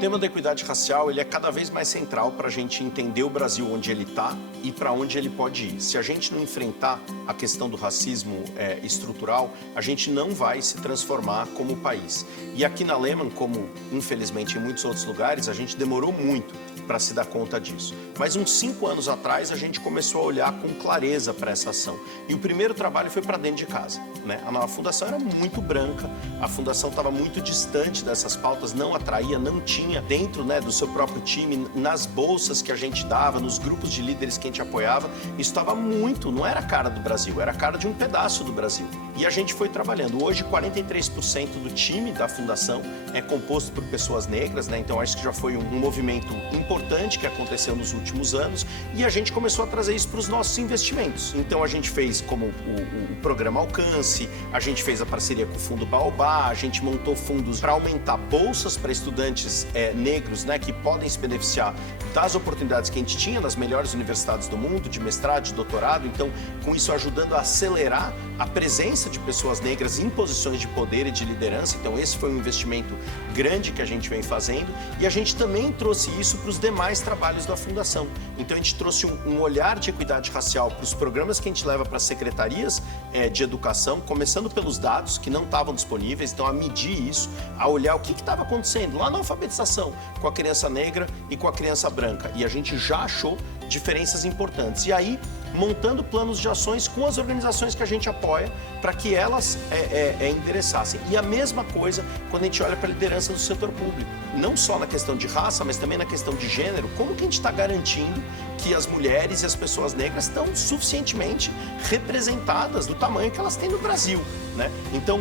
tema da equidade racial ele é cada vez mais central para a gente entender o Brasil onde ele está e para onde ele pode ir. Se a gente não enfrentar a questão do racismo estrutural, a gente não vai se transformar como país. E aqui na Lehman, como infelizmente em muitos outros lugares, a gente demorou muito para se dar conta disso. Mas uns 5 anos atrás a gente começou a olhar com clareza para essa ação. E o primeiro trabalho foi para dentro de casa, né? A fundação era muito branca, a fundação estava muito distante dessas pautas, não atraía, não tinha dentro, né, do seu próprio time, nas bolsas que a gente dava, nos grupos de líderes que a gente apoiava, isso estava muito, não era a cara do Brasil, era a cara de um pedaço do Brasil. E a gente foi trabalhando. Hoje, 43% do time da fundação é composto por pessoas negras, né? Então acho que já foi um movimento importante que aconteceu nos últimos anos e a gente começou a trazer isso para os nossos investimentos. Então a gente fez como o programa Alcance, a gente fez a parceria com o Fundo Baobá, a gente montou fundos para aumentar bolsas para estudantes negros, né, que podem se beneficiar das oportunidades que a gente tinha nas melhores universidades do mundo, de mestrado, de doutorado. Então, com isso ajudando a acelerar a presença de pessoas negras em posições de poder e de liderança. Então, esse foi um investimento grande que a gente vem fazendo e a gente também trouxe isso para os demais trabalhos da Fundação. Então, a gente trouxe um olhar de equidade racial para os programas que a gente leva para as secretarias de educação, começando pelos dados que não estavam disponíveis, então a medir isso, a olhar o que estava acontecendo lá na alfabetização com a criança negra e com a criança branca. E a gente já achou diferenças importantes. E aí, montando planos de ações com as organizações que a gente apoia para que elas endereçassem. E a mesma coisa quando a gente olha para a liderança do setor público. Não só na questão de raça, mas também na questão de gênero. Como que a gente está garantindo que as mulheres e as pessoas negras estão suficientemente representadas do tamanho que elas têm no Brasil, né? Então,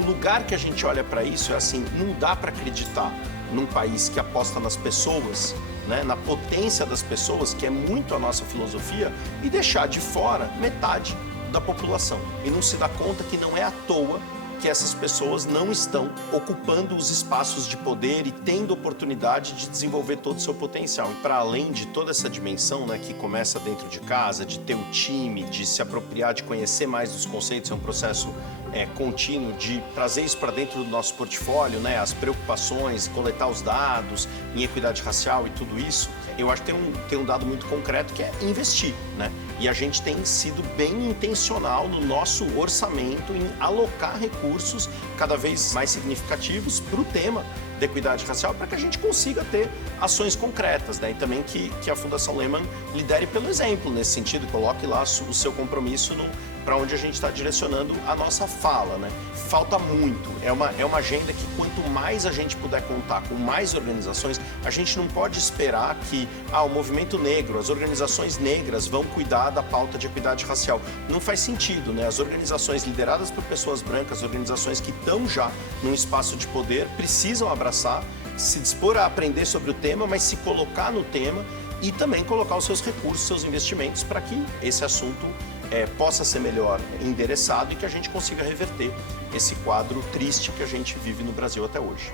o lugar que a gente olha para isso é assim, não dá para acreditar num país que aposta nas pessoas, né, na potência das pessoas, que é muito a nossa filosofia, e deixar de fora metade da população. E não se dá conta que não é à toa que essas pessoas não estão ocupando os espaços de poder e tendo oportunidade de desenvolver todo o seu potencial. E para além de toda essa dimensão, né, que começa dentro de casa, de ter um time, de se apropriar, de conhecer mais dos conceitos, é um processo contínuo de trazer isso para dentro do nosso portfólio, né, as preocupações, coletar os dados em equidade racial e tudo isso. Eu acho que tem um dado muito concreto que é investir, né? E a gente tem sido bem intencional no nosso orçamento em alocar recursos cada vez mais significativos para o tema da equidade racial, para que a gente consiga ter ações concretas, né? E também que a Fundação Lehman lidere pelo exemplo nesse sentido, coloque lá o seu compromisso para onde a gente está direcionando a nossa fala, né? Falta muito, é uma agenda que quanto mais a gente puder contar com mais organizações, a gente não pode esperar que o movimento negro, as organizações negras vão cuidar da pauta de equidade racial. Não faz sentido, né? As organizações lideradas por pessoas brancas, organizações que estão já num espaço de poder, precisam abraçar, se dispor a aprender sobre o tema, mas se colocar no tema e também colocar os seus recursos, seus investimentos para que esse assunto possa ser melhor endereçado e que a gente consiga reverter esse quadro triste que a gente vive no Brasil até hoje.